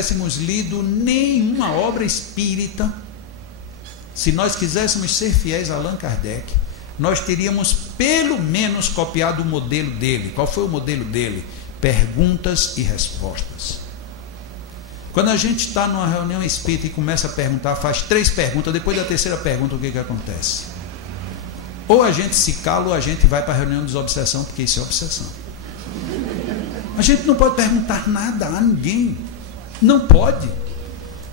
tivéssemos lido nenhuma obra espírita, se nós quiséssemos ser fiéis a Allan Kardec, nós teríamos pelo menos copiado o modelo dele. Qual foi o modelo dele? Perguntas e respostas. Quando a gente está numa reunião espírita e começa a perguntar, faz 3 perguntas, depois da terceira pergunta, o que acontece? Ou a gente se cala, ou a gente vai para a reunião de desobsessão, porque isso é obsessão. A gente não pode perguntar nada a ninguém. Não pode.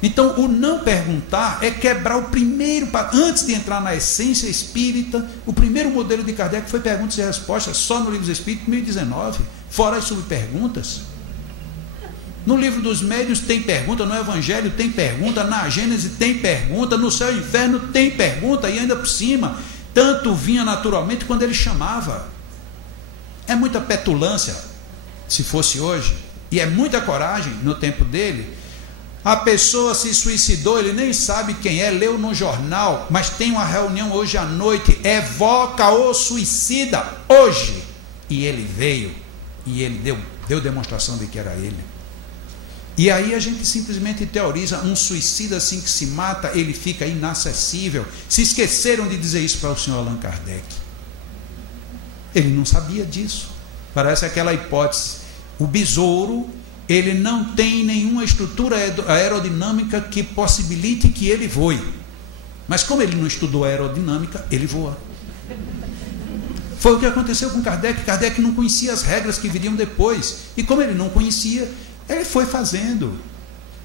Então, o não perguntar é quebrar o primeiro... Antes de entrar na essência espírita, o primeiro modelo de Kardec foi perguntas e respostas, só no Livro dos Espíritos, 1019, fora as subperguntas. No Livro dos Médiuns tem pergunta, no Evangelho tem pergunta, na Gênese tem pergunta, no Céu e Inferno tem pergunta, e ainda por cima, tanto vinha naturalmente quando ele chamava. É muita petulância, se fosse hoje, e é muita coragem no tempo dele. A pessoa se suicidou, ele nem sabe quem é, leu no jornal, mas tem uma reunião hoje à noite, evoca o suicida hoje. E ele veio, e ele deu demonstração de que era ele. E aí a gente simplesmente teoriza, um suicida assim que se mata, ele fica inacessível. Se esqueceram de dizer isso para o senhor Allan Kardec. Ele não sabia disso. Parece aquela hipótese. O besouro, ele não tem nenhuma estrutura aerodinâmica que possibilite que ele voe. Mas como ele não estudou aerodinâmica, ele voa. Foi o que aconteceu com Kardec. Kardec não conhecia as regras que viriam depois. E como ele não conhecia, ele foi fazendo.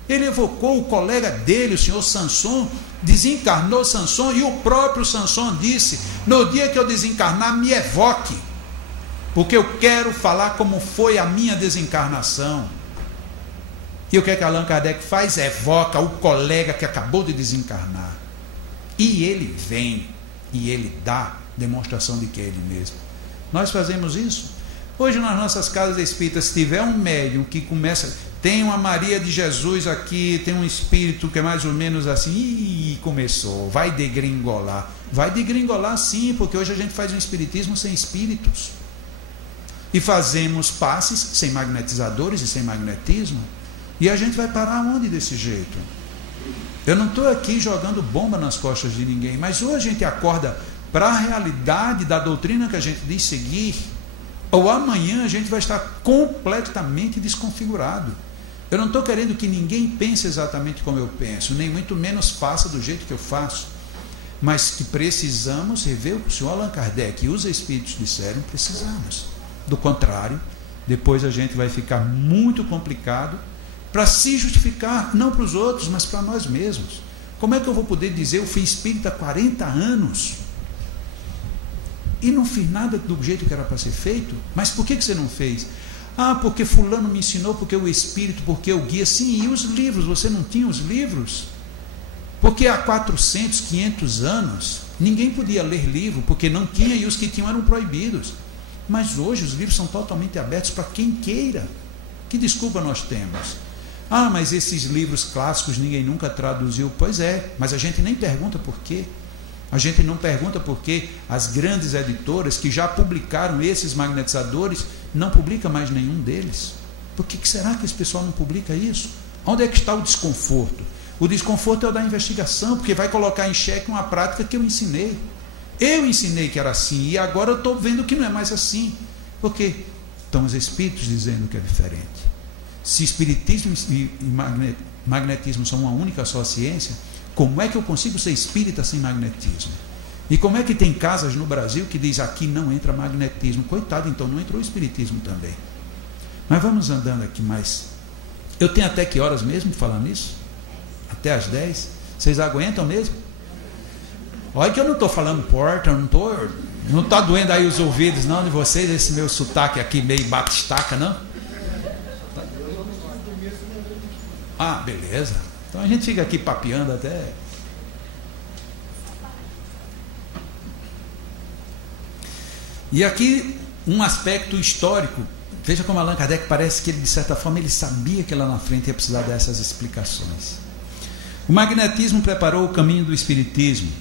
Ele evocou o colega dele, o senhor Sanson, desencarnou Sanson, e o próprio Sanson disse: no dia que eu desencarnar, me evoque, porque eu quero falar como foi a minha desencarnação. E o que é que Allan Kardec faz? Evoca o colega que acabou de desencarnar. E ele vem, e ele dá demonstração de que é ele mesmo. Nós fazemos isso. Hoje nas nossas casas espíritas, se tiver um médium que começa, tem uma Maria de Jesus aqui, tem um espírito que é mais ou menos assim, começou, vai degringolar. Vai degringolar sim, porque hoje a gente faz um espiritismo sem espíritos. E fazemos passes sem magnetizadores e sem magnetismo. E a gente vai parar onde desse jeito? Eu não estou aqui jogando bomba nas costas de ninguém, mas ou a gente acorda para a realidade da doutrina que a gente diz seguir, ou amanhã a gente vai estar completamente desconfigurado. Eu não estou querendo que ninguém pense exatamente como eu penso, nem muito menos faça do jeito que eu faço, mas que precisamos rever o que o senhor Allan Kardec e os espíritos disseram, precisamos. Do contrário, depois a gente vai ficar muito complicado para se justificar, não para os outros, mas para nós mesmos. Como é que eu vou poder dizer eu fui espírita há 40 anos e não fiz nada do jeito que era para ser feito? Mas por que você não fez? Ah, porque fulano me ensinou, porque o espírito, porque o guia. Sim, e os livros? Você não tinha os livros? Porque há 400, 500 anos ninguém podia ler livro, porque não tinha, e os que tinham eram proibidos. Mas hoje os livros são totalmente abertos para quem queira. Que desculpa nós temos? Ah, mas esses livros clássicos ninguém nunca traduziu. Pois é, mas a gente nem pergunta por quê. A gente não pergunta por que as grandes editoras que já publicaram esses magnetizadores não publicam mais nenhum deles. Por que será que esse pessoal não publica isso? Onde é que está o desconforto? O desconforto é o da investigação, porque vai colocar em xeque uma prática que eu ensinei. Eu ensinei que era assim, e agora eu estou vendo que não é mais assim. Por quê? Estão os espíritos dizendo que é diferente. Se espiritismo e magnetismo são uma única só ciência, como é que eu consigo ser espírita sem magnetismo? E como é que tem casas no Brasil que diz aqui não entra magnetismo? Coitado, então não entrou o espiritismo também. Mas vamos andando aqui mais. Eu tenho até que horas mesmo falando isso? Até às 10? Vocês aguentam mesmo? Olha que eu não estou falando porta, não está doendo aí os ouvidos não de vocês, esse meu sotaque aqui meio batistaca, não? Ah, beleza. Então a gente fica aqui papeando até... E aqui um aspecto histórico. Veja como Allan Kardec parece que ele, de certa forma, ele sabia que lá na frente ia precisar dessas explicações. O magnetismo preparou o caminho do espiritismo,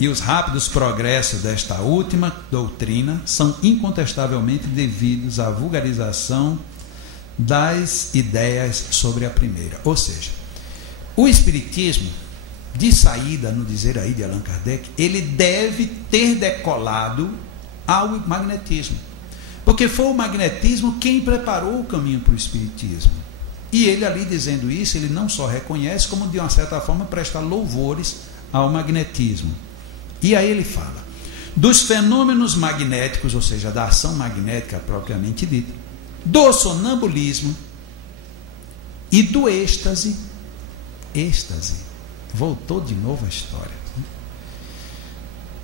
e os rápidos progressos desta última doutrina são incontestavelmente devidos à vulgarização das ideias sobre a primeira. Ou seja, o Espiritismo, de saída, no dizer aí de Allan Kardec, ele deve ter decolado ao magnetismo, porque foi o magnetismo quem preparou o caminho para o Espiritismo. E ele ali dizendo isso, ele não só reconhece, como de uma certa forma presta louvores ao magnetismo. E aí ele fala dos fenômenos magnéticos, ou seja, da ação magnética propriamente dita, do sonambulismo e do êxtase. Êxtase, voltou de novo a história.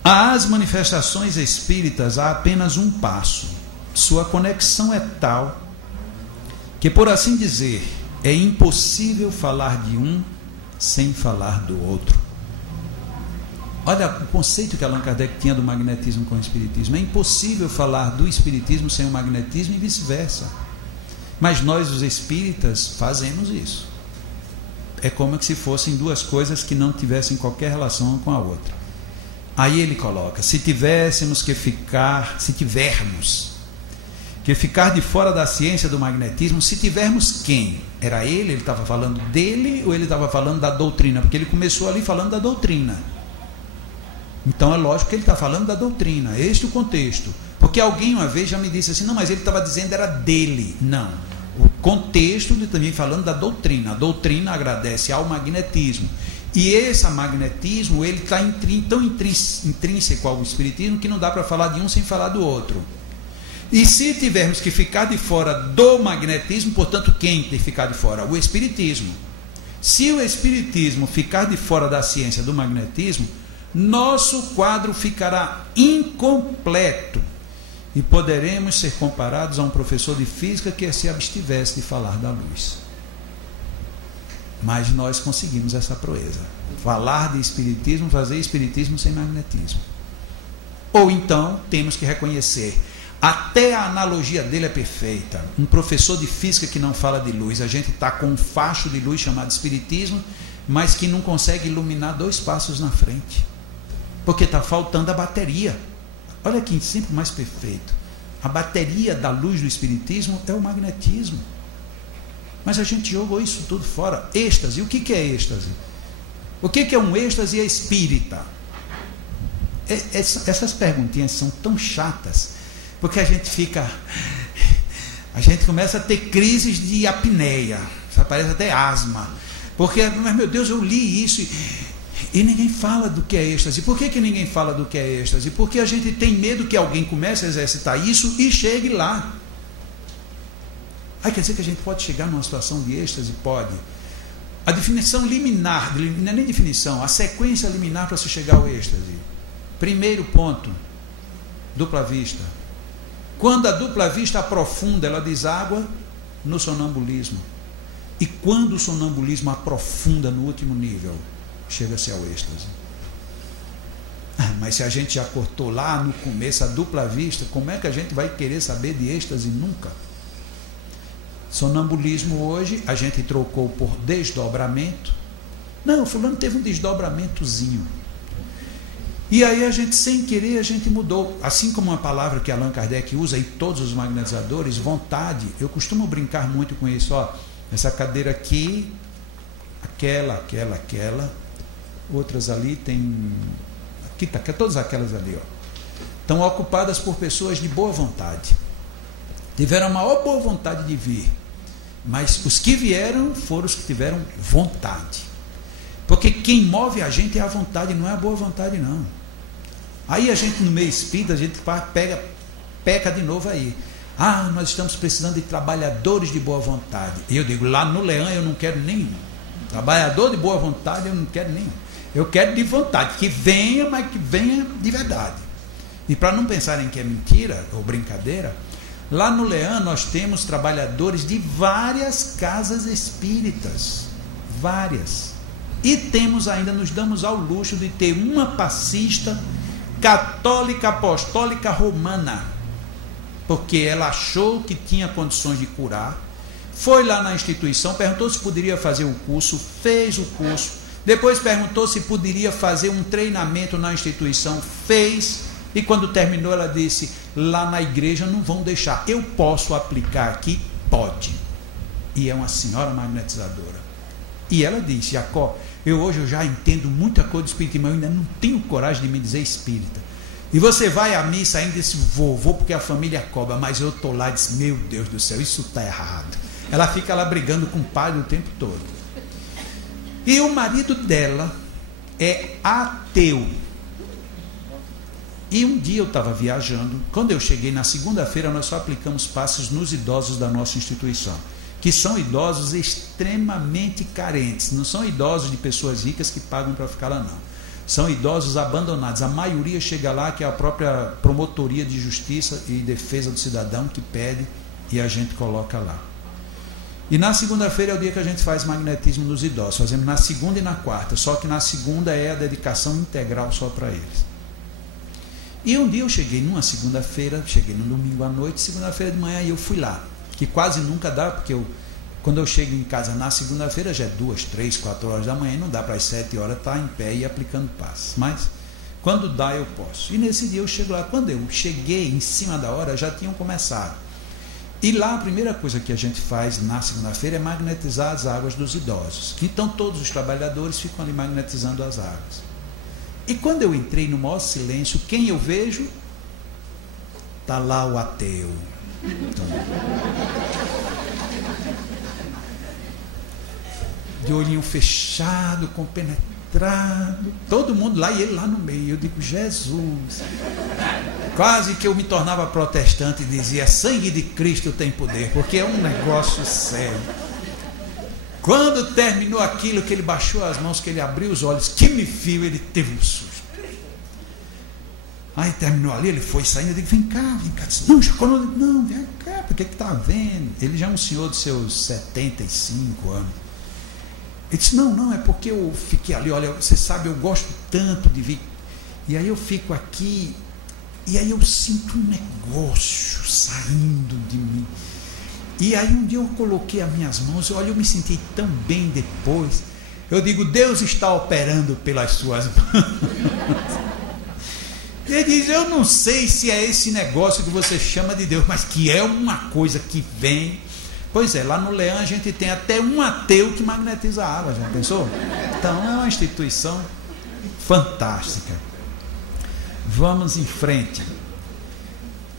Às manifestações espíritas há apenas um passo. Sua conexão é tal que, por assim dizer, é impossível falar de um sem falar do outro. Olha o conceito que Allan Kardec tinha do magnetismo com o espiritismo. É impossível falar do espiritismo sem o magnetismo e vice-versa. Mas nós, os espíritas, fazemos isso. É como se fossem duas coisas que não tivessem qualquer relação uma com a outra. Aí ele coloca: se tivermos que ficar de fora da ciência do magnetismo, se tivermos quem? Era ele estava falando dele ou ele estava falando da doutrina? Porque ele começou ali falando da doutrina. Então é lógico que ele está falando da doutrina, este é o contexto. Porque alguém uma vez já me disse assim: não, mas ele estava dizendo era dele. Não, o contexto ele também falando da doutrina. A doutrina agradece ao magnetismo. E esse magnetismo ele está tão intrínseco ao espiritismo que não dá para falar de um sem falar do outro. E se tivermos que ficar de fora do magnetismo, portanto, quem tem que ficar de fora? O espiritismo. Se o espiritismo ficar de fora da ciência do magnetismo, nosso quadro ficará incompleto e poderemos ser comparados a um professor de física que se abstivesse de falar da luz. Mas nós conseguimos essa proeza: falar de espiritismo, fazer espiritismo sem magnetismo. Ou então temos que reconhecer, até a analogia dele é perfeita. Um professor de física que não fala de luz, a gente está com um facho de luz chamado espiritismo, mas que não consegue iluminar 2 passos na frente, porque está faltando a bateria. Olha que sempre mais perfeito. A bateria da luz do espiritismo é o magnetismo. Mas a gente jogou isso tudo fora. Êxtase, o que é êxtase? O que é um êxtase espírita? Essas perguntinhas são tão chatas, porque a gente começa a ter crises de apneia, parece até asma, porque, mas meu Deus, eu li isso e ninguém fala do que é êxtase. Por que ninguém fala do que é êxtase? Porque a gente tem medo que alguém comece a exercitar isso e chegue lá. Aí quer dizer que a gente pode chegar numa situação de êxtase? Pode. A definição liminar, não é nem definição, a sequência liminar para se chegar ao êxtase. Primeiro ponto, dupla vista. Quando a dupla vista aprofunda, ela deságua no sonambulismo. E quando o sonambulismo aprofunda no último nível, chega-se ao êxtase. Mas se a gente já cortou lá no começo a dupla vista, como é que a gente vai querer saber de êxtase nunca? Sonambulismo hoje a gente trocou por desdobramento. Não, fulano teve um desdobramentozinho. E aí a gente, sem querer, a gente mudou. Assim como uma palavra que Allan Kardec usa e todos os magnetizadores, vontade. Eu costumo brincar muito com isso. Ó, essa cadeira aqui, aquela. Outras ali tem... Aqui tá, todas aquelas ali, ó, estão ocupadas por pessoas de boa vontade. Tiveram a maior boa vontade de vir. Mas os que vieram foram os que tiveram vontade. Porque quem move a gente é a vontade, não é a boa vontade, não. Aí a gente, no meio espírita, a gente peca de novo aí. Ah, nós estamos precisando de trabalhadores de boa vontade. E eu digo, lá no Leão eu não quero nenhum. Trabalhador de boa vontade eu não quero nenhum. Eu quero de vontade, que venha, mas que venha de verdade. E para não pensarem que é mentira ou brincadeira, lá no Leão nós temos trabalhadores de várias casas espíritas. Várias. E temos ainda, nos damos ao luxo de ter uma passista católica apostólica romana, porque ela achou que tinha condições de curar, foi lá na instituição, perguntou se poderia fazer o curso, fez o curso, depois perguntou se poderia fazer um treinamento na instituição, fez, e quando terminou ela disse, lá na igreja não vão deixar, eu posso aplicar aqui? Pode. e é uma senhora magnetizadora. E ela disse: Jacó, hoje eu já entendo muita coisa do espiritismo, mas eu ainda não tenho coragem de me dizer espírita. E você vai à missa ainda e disse: vou porque a família cobra, mas eu estou lá e disse: meu Deus do céu, isso está errado. Ela fica lá brigando com o padre o tempo todo. E o marido dela é ateu. E um dia eu estava viajando, quando eu cheguei na segunda-feira, nós só aplicamos passes nos idosos da nossa instituição, que são idosos extremamente carentes, não são idosos de pessoas ricas que pagam para ficar lá, não. São idosos abandonados. A maioria chega lá, que é a própria promotoria de justiça e defesa do cidadão que pede, e a gente coloca lá. E na segunda-feira é o dia que a gente faz magnetismo nos idosos. Fazemos na segunda e na quarta, só que na segunda é a dedicação integral só para eles. E um dia eu cheguei numa segunda-feira, cheguei no domingo à noite, segunda-feira de manhã, e eu fui lá, que quase nunca dá, porque quando eu chego em casa na segunda-feira já é 2, 3, 4 horas da manhã, e não dá para as 7 horas estar em pé e aplicando passes, mas quando dá eu posso. E nesse dia eu chego lá, quando eu cheguei em cima da hora já tinham começado. E lá a primeira coisa que a gente faz na segunda-feira é magnetizar as águas dos idosos, que então todos os trabalhadores ficam ali magnetizando as águas. E quando eu entrei no maior silêncio, quem eu vejo? Está lá o ateu. Então, de olhinho fechado, compenetrado, todo mundo lá e ele lá no meio. Eu digo: Jesus. Quase que eu me tornava protestante e dizia: sangue de Cristo tem poder, porque é um negócio sério. Quando terminou aquilo, que ele baixou as mãos, que ele abriu os olhos, que me viu, ele teve um susto. Aí terminou ali, ele foi saindo, eu digo: vem cá. Disse: não, Jacó, não, vem cá, porque que está vendo? Ele já é um senhor de seus 75 anos. Ele disse: não, é porque eu fiquei ali, olha, você sabe, eu gosto tanto de vir, e aí eu fico aqui, e aí eu sinto um negócio saindo de mim. E aí um dia eu coloquei as minhas mãos, olha, eu me senti tão bem depois. Eu digo: Deus está operando pelas suas mãos. Ele diz: eu não sei se é esse negócio que você chama de Deus, mas que é uma coisa que vem. Pois é, lá no Leão a gente tem até um ateu que magnetiza a água, já pensou? Então é uma instituição fantástica. Vamos em frente.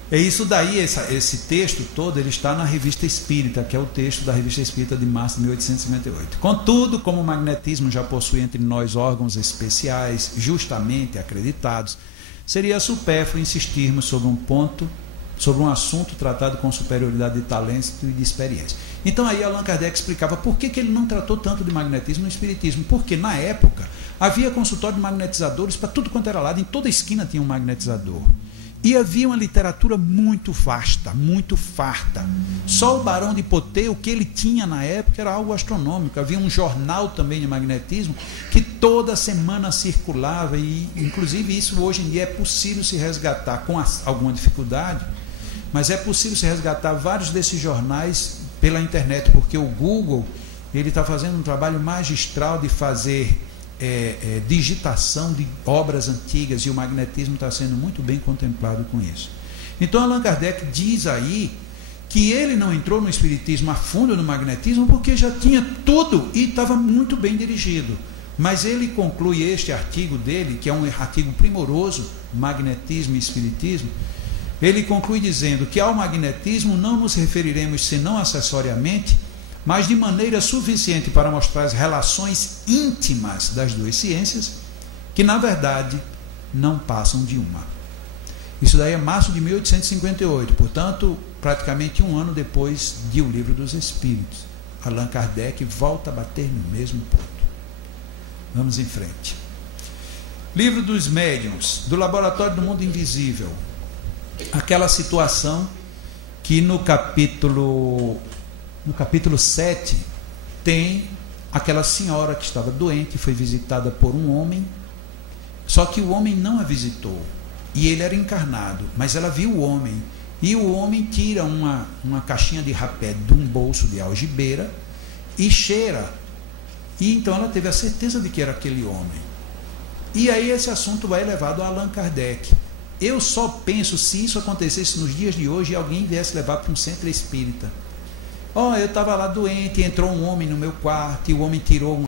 É isso daí, esse texto todo, ele está na Revista Espírita, que é o texto da Revista Espírita de março de 1858. Contudo, como o magnetismo já possui entre nós órgãos especiais, justamente acreditados, seria supérfluo insistirmos sobre um assunto tratado com superioridade de talento e de experiência. Então aí Allan Kardec explicava por que ele não tratou tanto de magnetismo no espiritismo, porque na época havia consultório de magnetizadores para tudo quanto era lado, em toda esquina tinha um magnetizador. E havia uma literatura muito vasta, muito farta. Só o Barão de Poté, o que ele tinha na época era algo astronômico. Havia um jornal também de magnetismo que toda semana circulava, e inclusive isso hoje em dia é possível se resgatar com alguma dificuldade, mas é possível se resgatar vários desses jornais pela internet, porque o Google ele está fazendo um trabalho magistral de fazer digitação de obras antigas, e o magnetismo está sendo muito bem contemplado com isso. Então Allan Kardec diz aí que ele não entrou no espiritismo a fundo no magnetismo porque já tinha tudo e estava muito bem dirigido. Mas ele conclui este artigo dele, que é um artigo primoroso, Magnetismo e Espiritismo, ele conclui dizendo que ao magnetismo não nos referiremos senão acessoriamente, mas de maneira suficiente para mostrar as relações íntimas das duas ciências, que na verdade não passam de uma. Isso daí é março de 1858, portanto, praticamente um ano depois de O Livro dos Espíritos. Allan Kardec volta a bater no mesmo ponto. Vamos em frente. Livro dos Médiuns, do Laboratório do Mundo Invisível. Aquela situação que no capítulo 7 tem aquela senhora que estava doente, foi visitada por um homem, só que o homem não a visitou, e ele era encarnado, mas ela viu o homem, e o homem tira uma caixinha de rapé de um bolso de algibeira e cheira, e então ela teve a certeza de que era aquele homem. E aí esse assunto vai levado a Allan Kardec. Eu só penso se isso acontecesse nos dias de hoje e alguém viesse levar para um centro espírita. Eu estava lá doente, entrou um homem no meu quarto, e o homem tirou